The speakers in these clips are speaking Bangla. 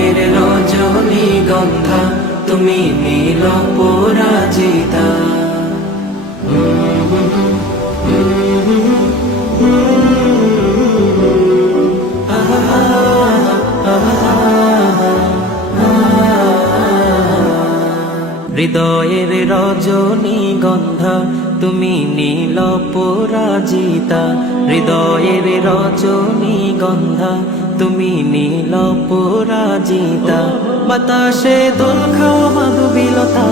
হৃদয়ের রজনীগন্ধা তুমি নীল পরাজিতা। হৃদয়ের রজনীগন্ধা তুমি নীল পরাজিতা। হৃদয়ের রজনীগন্ধা তুমি নীল পরাজিতা। বাতাসে দোল খাওয়া মাধুবিলতা,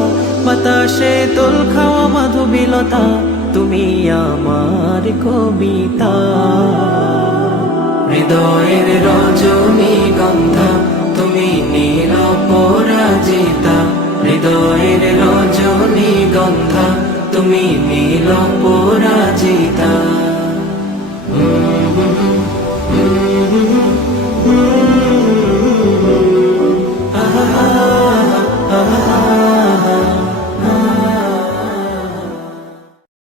বাতাসে দোল খাওয়া মাধুবিলতা তুমি আমার কবিতা। হৃদয়ের রজনীগন্ধা তুমি নীল পরাজিতা। হৃদয়ের রজনীগন্ধা তুমি নীল পরাজিতা।